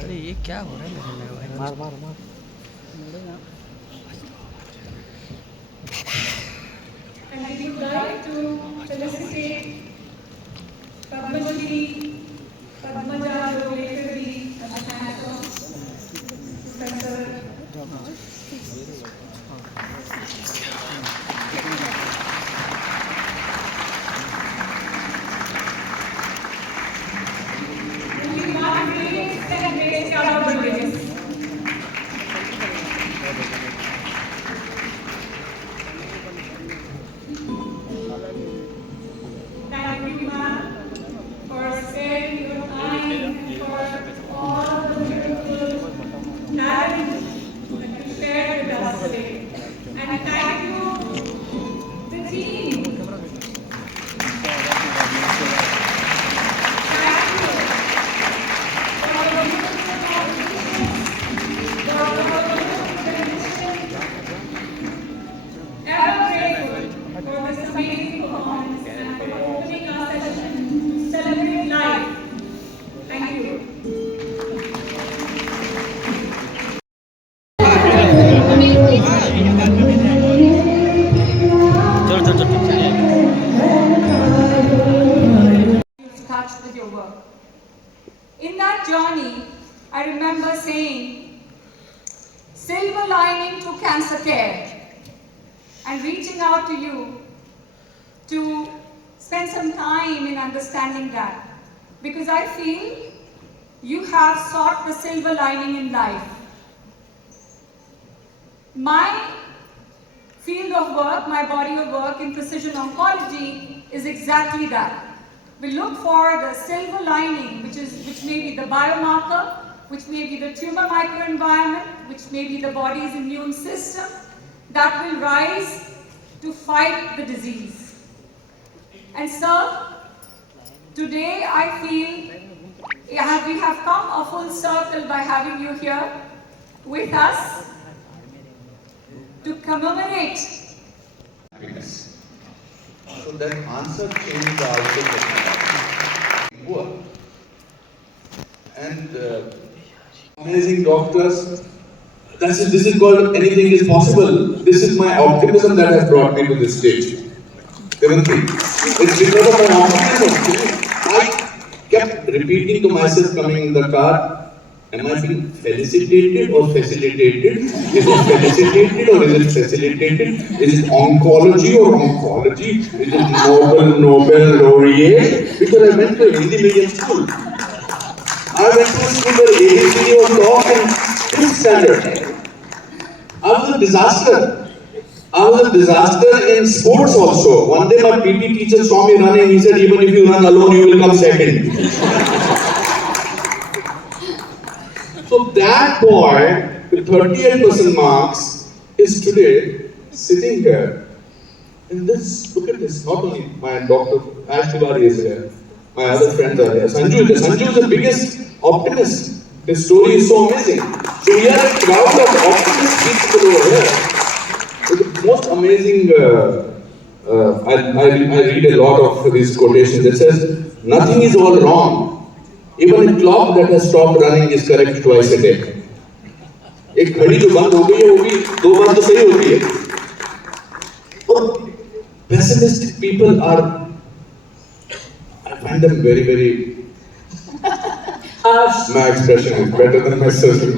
अरे ये क्या हो रहा है मेरे में? मार मार मार। And I would like to felicitate Padmashri, Padmaja Jolekari, and thank Professor Thank you, ma'am, for sparing your time and for all the beautiful talent that you shared with us today. And thank you, the team. Thank you for the beautiful competitions, for the beautiful presentation. Ever grateful for this amazing performance and for opening our session to celebrate life. Thank you. चल चल चल Touched with your work. In that journey, I remember saying, silver lining to cancer care, and reaching out to you to spend some time in understanding that, because I feel you have sought the silver lining in life. My field of work, my body of work in precision oncology is exactly that. We look for the silver lining, which may be the biomarker, which may be the tumor microenvironment, which may be the body's immune system that will rise to fight the disease. And sir, today I feel we have come a full circle by having you here with us to commemorate. So that answer changed the outlook of my work. And amazing doctors, this is called anything is possible. This is my optimism that has brought me to this stage. Sewanti, it's because of my optimism. I kept repeating to myself coming in the car, am I being felicitated or facilitated? Is it felicitated or is it facilitated? Is it oncology or oncology? Is it Nobel laureate? Because I went to a Hindi medium school. I went to a school where ABCD was taught in 5th standard. I was a disaster. I was a disaster in sports also. One day my PT teacher saw me running. He said, even if you run alone, you will come second. So that boy with 38% marks is today sitting here in this. Look at this. Not only my doctor Ash Tiwari is here, my other friends are here. Sanjay is the biggest optimist. His story is so amazing. So we are a crowd of optimistic people over here. So the most amazing. I read a lot of these quotations. It says, "Nothing is all wrong. Even a clock that has stopped running is correct twice a day." एक घड़ी जो बंद हो गई है वो भी 2 बार तो सही होती है. और pessimistic people are, I find them very my expression is better than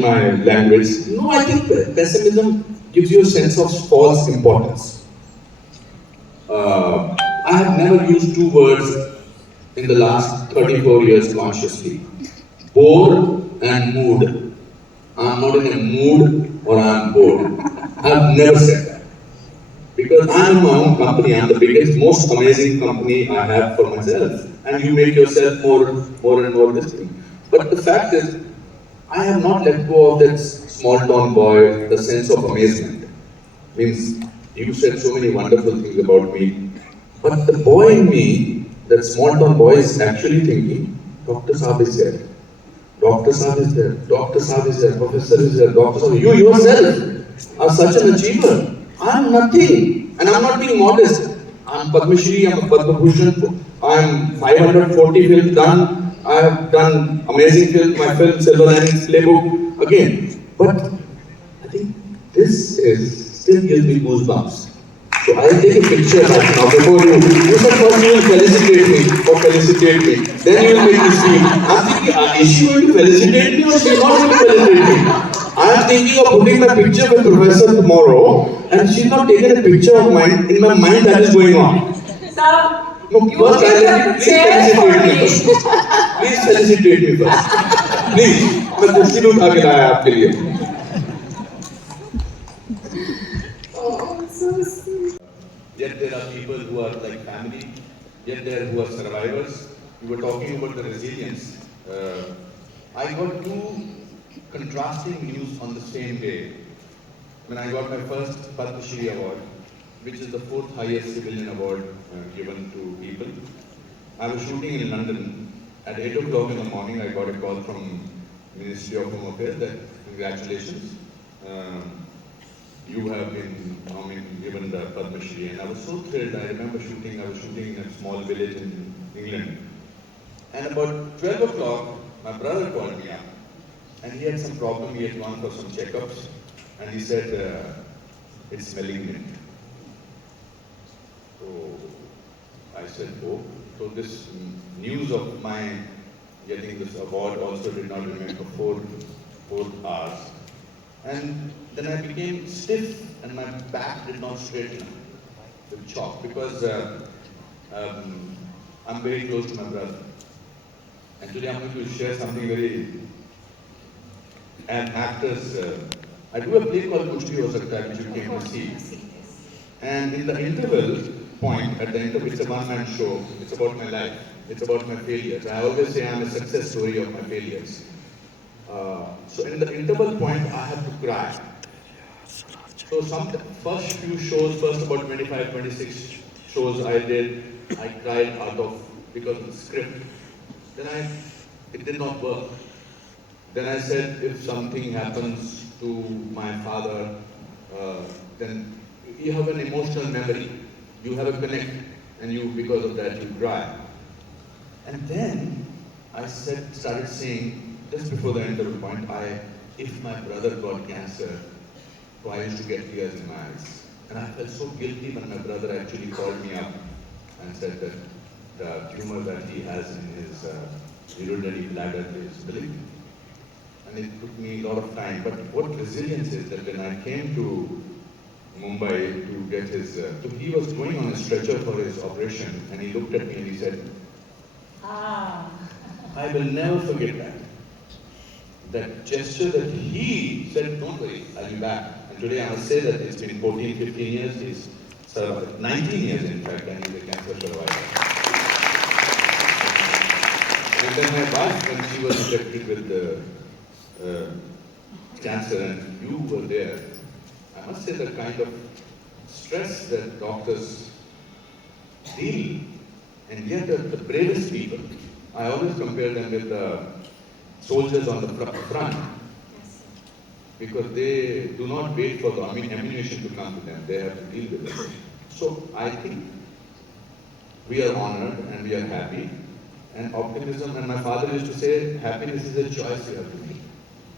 my language. No, I think pessimism gives you a sense of false importance. I have never used 2 words in the last 34 years consciously. Bore and mood. I'm not in a mood or I'm bored. I've never said that. Because I'm in my own company. I'm the biggest, most amazing company I have for myself. And you make yourself more and more this thing. But the fact is, I have not let go of that small town boy, the sense of amazement. Means, you said so many wonderful things about me. But the boy in me, that small town boy is actually thinking, Dr. Saab is there. Dr. Saab is there. Dr. Saab is there. Professor is there. Dr. Saab. You yourself are such an achiever. I'm nothing. And I'm not being modest. I'm Padma Shri, I'm a Padma Bhushan. I'm 540 films done. I have done amazing films, my film Silver Linings Playbook again. But I think this is still gives me goosebumps. So I'll take a picture right now before you said first you will felicitate me or felicitate me. Then you will make me scream. I'm thinking, is she going to felicitate me or she is not going to felicitate me? I'm thinking of putting my picture with Professor tomorrow and she's not taken a picture of mine. In my mind that is going on. Sir, No, you first will I get the please chair for felicitate me me. first. Please felicitate me first. Please. मैं कुर्सी भी उठा के लाया आपके लिए. Oh, so sweet. Yet there are people who are like family, yet there are who are survivors. You were talking about the resilience. I got two contrasting news on the same day. When I got my first Padma Shri award, which is the fourth highest civilian award given to people. I was shooting in London. At 8 o'clock in the morning, I got a call from Ministry of Home Affairs that congratulations. You have been given the Padma Shri, and I was so thrilled. I remember I was shooting in a small village in England. And about 12 o'clock, my brother called me up, and he had some problem. He had gone for some checkups, and he said, it's malignant. So I said, oh, so this news of my getting this award also did not remain for 4 hours. And then I became stiff and my back did not straighten up with chalk because I'm very close to my brother. And today I'm going to share something very, and actors, I do a play called Kuch Bhi Ho Sakta Hai, which you came to see. And in the interval point, at the interval, it's a one-man show, it's about my life, it's about my failures. I always say I'm a success story of my failures. So in the interval point, I have to cry. So first few shows, first about 25, 26 shows I did, I cried out of, because of the script. Then it did not work. Then I said, if something happens to my father, then you have an emotional memory, you have a connect, and because of that, you cry. And then I started saying, just before the interval point, if my brother got cancer, so I used to get tears in my eyes. And I felt so guilty when my brother actually called me up and said that the tumor that he has in his urinary bladder is malignant. And it took me a lot of time. But what resilience is that when I came to Mumbai to get his, so he was going on a stretcher for his operation, and he looked at me and he said, I will never forget that. That gesture that he said, don't worry, I'll be back. And today I must say that it's been 14, 15 years, he's 19 years in fact, and he's a cancer survivor. And then my wife, when she was infected with the cancer and you were there, I must say the kind of stress that doctors deal, and yet the bravest people, I always compare them with the soldiers on the front, because they do not wait for the ammunition to come to them, they have to deal with it. So I think we are honored and we are happy, and optimism, and my father used to say, happiness is a choice you have to make.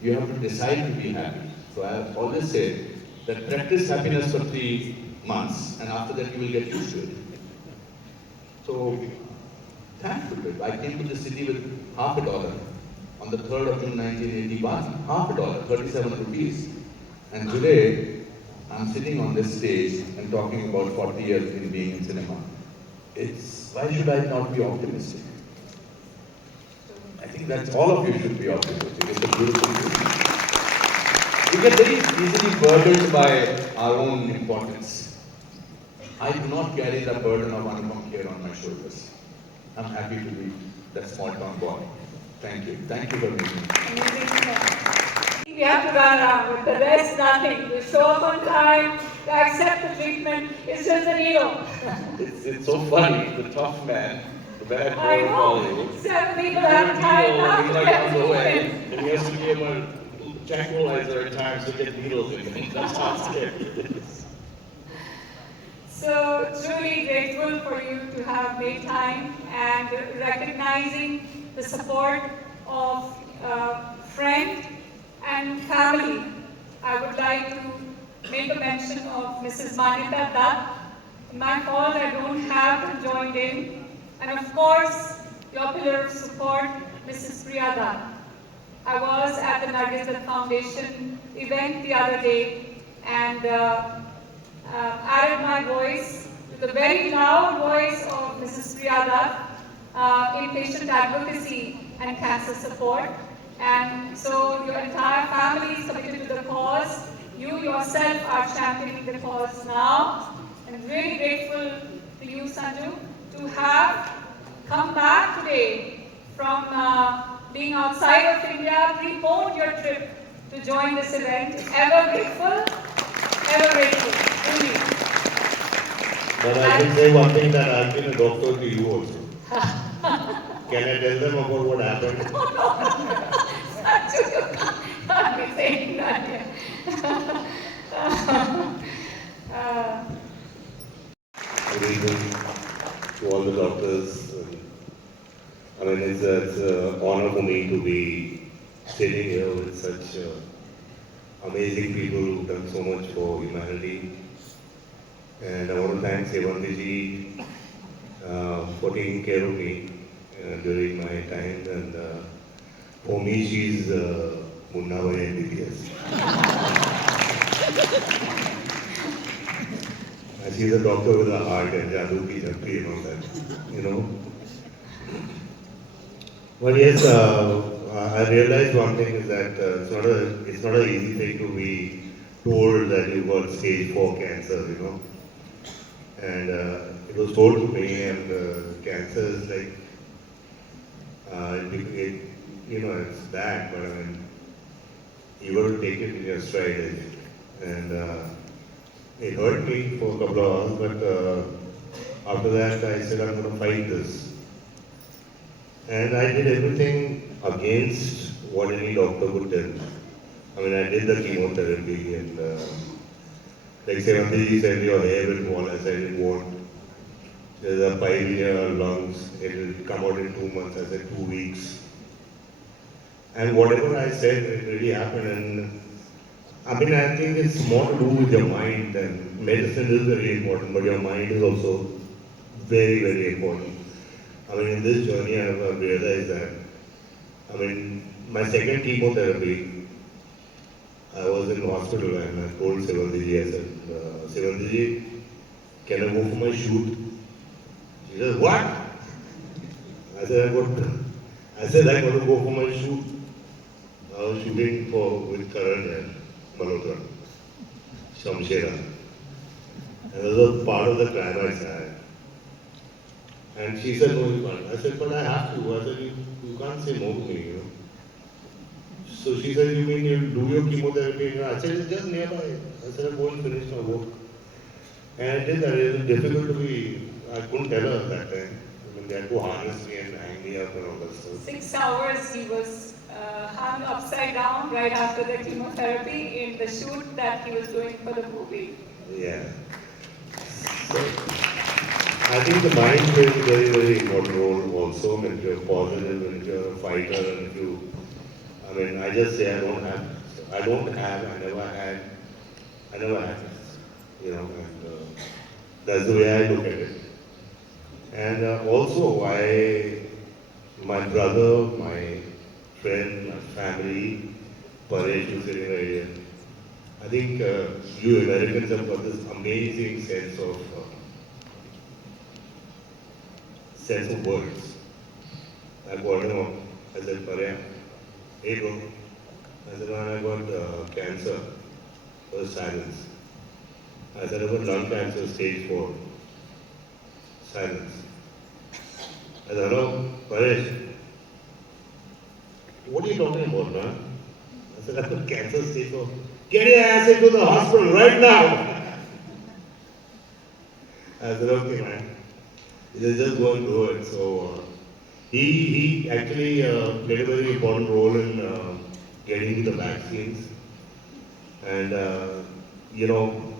You have to decide to be happy. So I always say that practice happiness for 3 months, and after that you will get used to it. So, thankful. I came to the city with $50 on the 3rd of June 1981, $50, 37 rupees. And today, I'm sitting on this stage and talking about 40 years in being in cinema. Why should I not be optimistic? I think that all of you should be optimistic. It's a beautiful thing. We get very easily burdened by our own importance. I do not carry the burden of Anupam here on my shoulders. I'm happy to be that small town boy. Thank you. Thank you for being here. Amazing. We have to run around with the rest, nothing. We show up on time, to accept the treatment. It's just a needle. It's so funny, the tough man, the bad boy I of know. Bollywood. 7 people at a time now to He's like get on the way, treatment. and he has to be able to tranquilizer at times to get needles in him. That's how scary it is. So truly grateful for you to have made time and recognizing the support of friend and family. I would like to make a mention of Mrs. Manita Dutt. My fault, I don't have joined in. And of course, your pillar of support, Mrs. Priya Dutt. I was at the Sanjay Dutt Foundation event the other day and added my voice to the very loud voice of Mrs. Priya Dutt in patient advocacy and cancer support. And so your entire family is committed to the cause. You yourself are championing the cause now. I'm really grateful to you, Sanju, to have come back today from being outside of India, preponed your trip to join this event. Ever grateful, truly. But I can say one thing, that I've been a doctor to you also. Can I tell them about what happened? Sanju, you can't be saying that here. Good evening to all the doctors. I mean, it's an honor for me to be sitting here with such amazing people who've done so much for humanity. And I want to thank Sewanti ji for taking care of me during my time. And for me, she's Munna Bhai MBBS. She's a doctor with a heart and Jadoo ki Jakti and all that, you know. But yes, I realized one thing is that it's not an easy thing to be told that you've got stage 4 cancer, you know. And it was told to me, and cancer is like, you know, it's bad, but I mean, you got to take it in your stride. And it hurt me for a couple of hours, but after that I said, I'm going to fight this. And I did everything against what any doctor would tell me. I mean, I did the chemotherapy, and like Sewanti ji said, your hair will fall. I said, it won't. There's a pipe in your lungs, it will come out in 2 months. I said, 2 weeks. And whatever I said, it really happened. And I mean, I think it's more to do with your mind, and medicine is very important, but your mind is also very, very important. I mean, in this journey, I have realized that, I mean, my second chemotherapy, I was in hospital and I told Sewanti ji, I said, Sewanti ji, can I go for my shoot? She said, what? I said, I got to go for my shoot. I was shooting with Karan and Malhotra, Shamshera. And that was part of the climax I had. And she said, no, you can't. I said, but I have to. I said, you can't say no to me, you know. So she said, you mean you'll do your chemotherapy? I said, it's just nearby. I said, I'll go and finish my work. And I did that. It was difficult to be, I couldn't tell her at that time. I mean, they had to harness me and hang me up and all that stuff. 6 hours he was hung upside down right after the chemotherapy in the shoot that he was doing for the movie. Yeah. So, I think the mind plays a very, very important role also. When you're positive, when you're a fighter, and if you, I mean, I just say I never had, you know, and that's the way I look at it. And also, my brother, my friend, my family, Paresh, who's sitting right here, I think you Americans have got this amazing sense of words. I called him up. I said, Parya, hey bro. I said, man, I got cancer. There was silence. I said, I got lung cancer, stage 4. Silence. I said, hello, Paresh. What are you talking about, man? I said, I got cancer, stage 4. Get your ass into the hospital right now. I said, okay, man. He said, just go and do it. So he actually played a very important role in getting the vaccines. And, you know,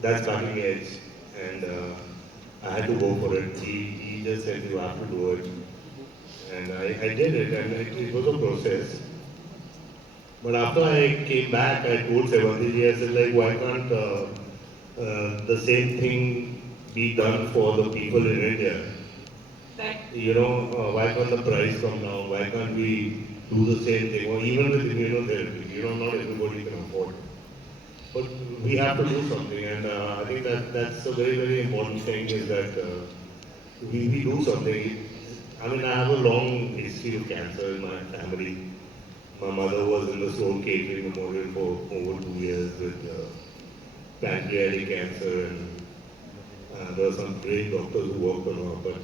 that's cutting edge. And I had to go for it. He just said, you have to do it. And I did it, and it was a process. But after I came back, I told Sewanti ji, I said, like, why can't the same thing be done for the people in India? You know, why can't the price come down? Why can't we do the same thing? Or even with immunotherapy, you know, not everybody can afford. But we have to do something, and I think that's a very, very important thing is that we do something. I mean, I have a long history of cancer in my family. My mother was in the Sloan Catering Memorial for over 2 years with pancreatic cancer, and there were some great doctors who worked on her. But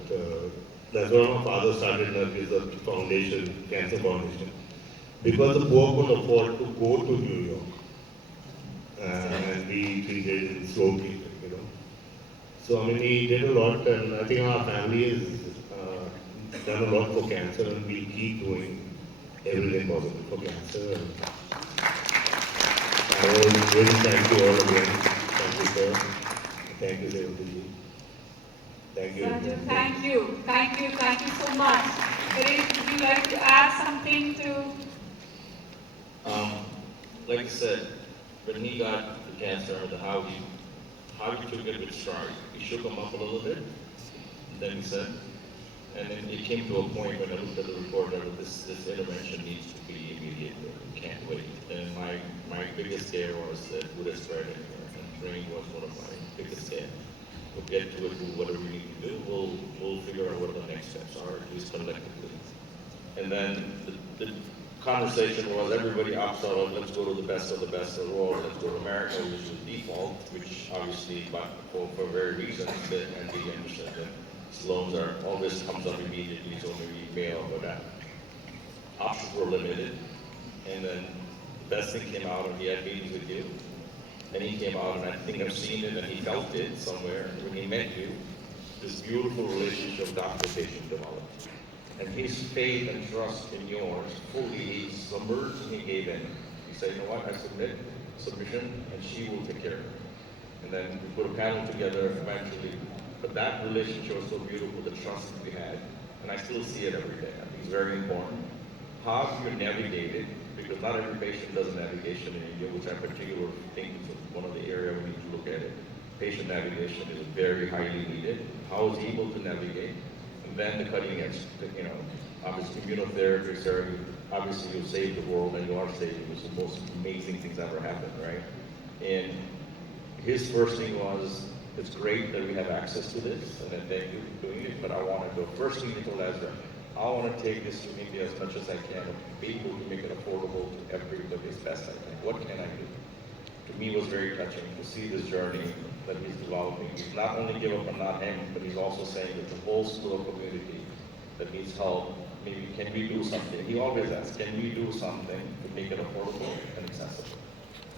that's why my father started the foundation, Cancer Foundation, because the poor could afford to go to New York and be treated in Sloan Catering, you know. So I mean, he did a lot, and I think our family has done a lot for cancer, and we keep doing everything possible for cancer. And I will really thank you all again. Thank you, sir. Thank you, Sewanti. Thank you. Sanjay, thank you so much. Would you like to add something to? Like I said, when he got the cancer, how he took it with stride. He shook him up a little bit, and then he said, and then it came to a point when I looked at the report that this intervention needs to be immediate. We can't wait. And my biggest scare was that would have spread anywhere, and brain was one of my biggest scares. We'll get to it, do whatever we need to do. We'll figure out what the next steps are, at least collectively. And then the conversation was everybody opts out, let's go to the best of the world, let's go to America, which was default, which obviously, but for very reasons, and we understand that loans are always comes up immediately, so maybe mail, but that options were limited. And then the best thing came out, and he had meetings with you. And he came out, and I think I've seen it, and he felt it somewhere when he met you. This beautiful relationship doctor-patient developed. And his faith and trust in yours fully, he submerged and he gave in. He said, you know what, I submission, and she will take care of it. And then we put a panel together eventually. But that relationship was so beautiful, the trust that we had. And I still see it every day. I think it's very important. How you navigate it, because not every patient does navigation in India, which I particularly think is one of the areas we need to look at it. Patient navigation is very highly needed. How is he able to navigate? And then the cutting edge, you know, obviously immunotherapy, therapy, obviously you'll save the world, and you are saving. It's the most amazing things ever happened, right? And his first thing was, it's great that we have access to this, and then thank you for doing it, but I want to go. First thing he told Ezra, I want to take this to India as much as I can, and be able to make it affordable to everybody as best I can. What can I do? To me, it was very touching to see this journey that he's developing. He's not only give up on not him, but he's also saying that the whole school community that needs help, maybe can we do something? He always asks, can we do something to make it affordable and accessible?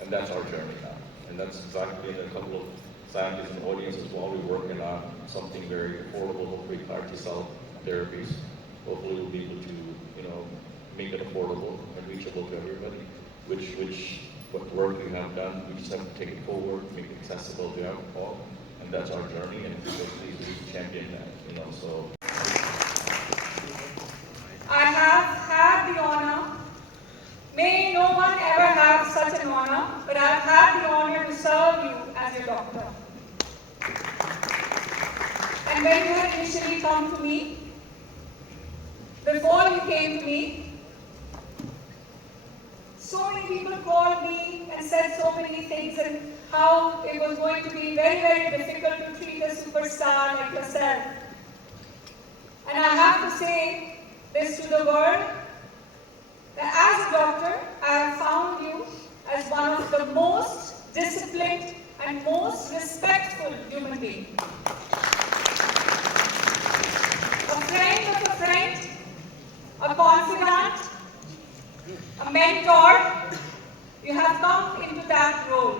And that's our journey now. And that's exactly in a couple of scientists and audience as well. We're working on something very affordable, hopefully CAR T-cell therapies. Hopefully we'll be able to, you know, make it affordable and reachable to everybody, which what work we have done, we just have to take it forward, make it accessible to all, and that's our journey, and please champion that, you know, so. I have had the honor, may no one ever have such an honor, but I've had the honor to serve you as your doctor. And when you had initially come to me, before you came to me, so many people called me and said so many things, and how it was going to be very, very difficult to treat a superstar like yourself. And I have to say this to the world, that as a doctor, I have found you as one of the most disciplined and most respectful human beings. A friend of a friend, a confidant, a mentor, you have come into that role.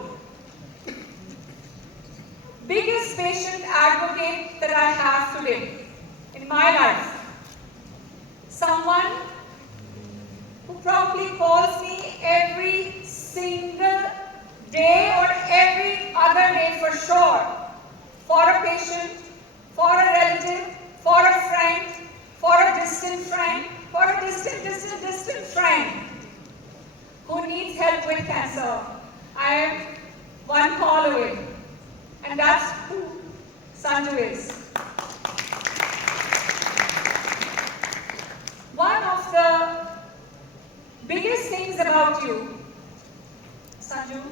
Biggest patient advocate that I have today in my life. Someone who probably calls me every single day or every other day for sure, for a patient, for a relative, for a friend, for a distant friend, for a distant friend who needs help with cancer, I am one call away. And that's who Sanju is. One of the biggest things about you, Sanju,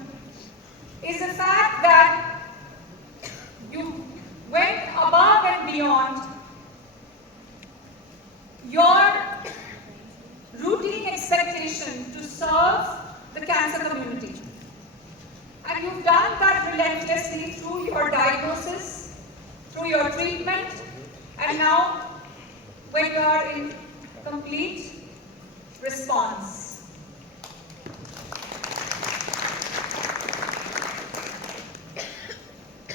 is the fact that you went above and beyond your routine expectation to serve the cancer community. And you've done that relentlessly through your diagnosis, through your treatment, and now when you are in complete response.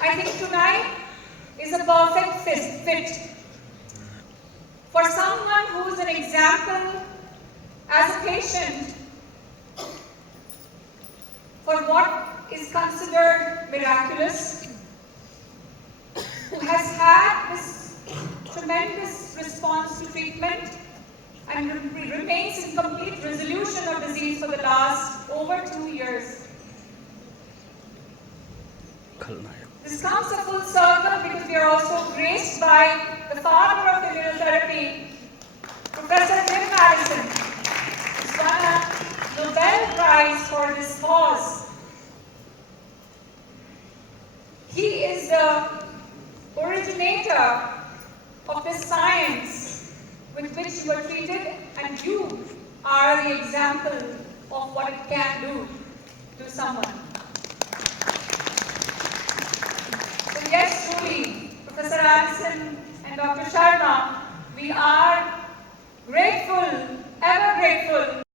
I think tonight is a perfect fit for someone who is an example as a patient for what is considered miraculous, who has had this tremendous response to treatment and remains in complete resolution of disease for the last over 2 years. This comes a full circle because we are also graced by the father of immunotherapy, Professor Jim Madison, who's won a Nobel Prize for this cause. He is the originator of this science with which you are treated, and you are the example of what it can do to someone. So yes, truly, Professor Madison and Dr. Sharma, we are grateful, ever grateful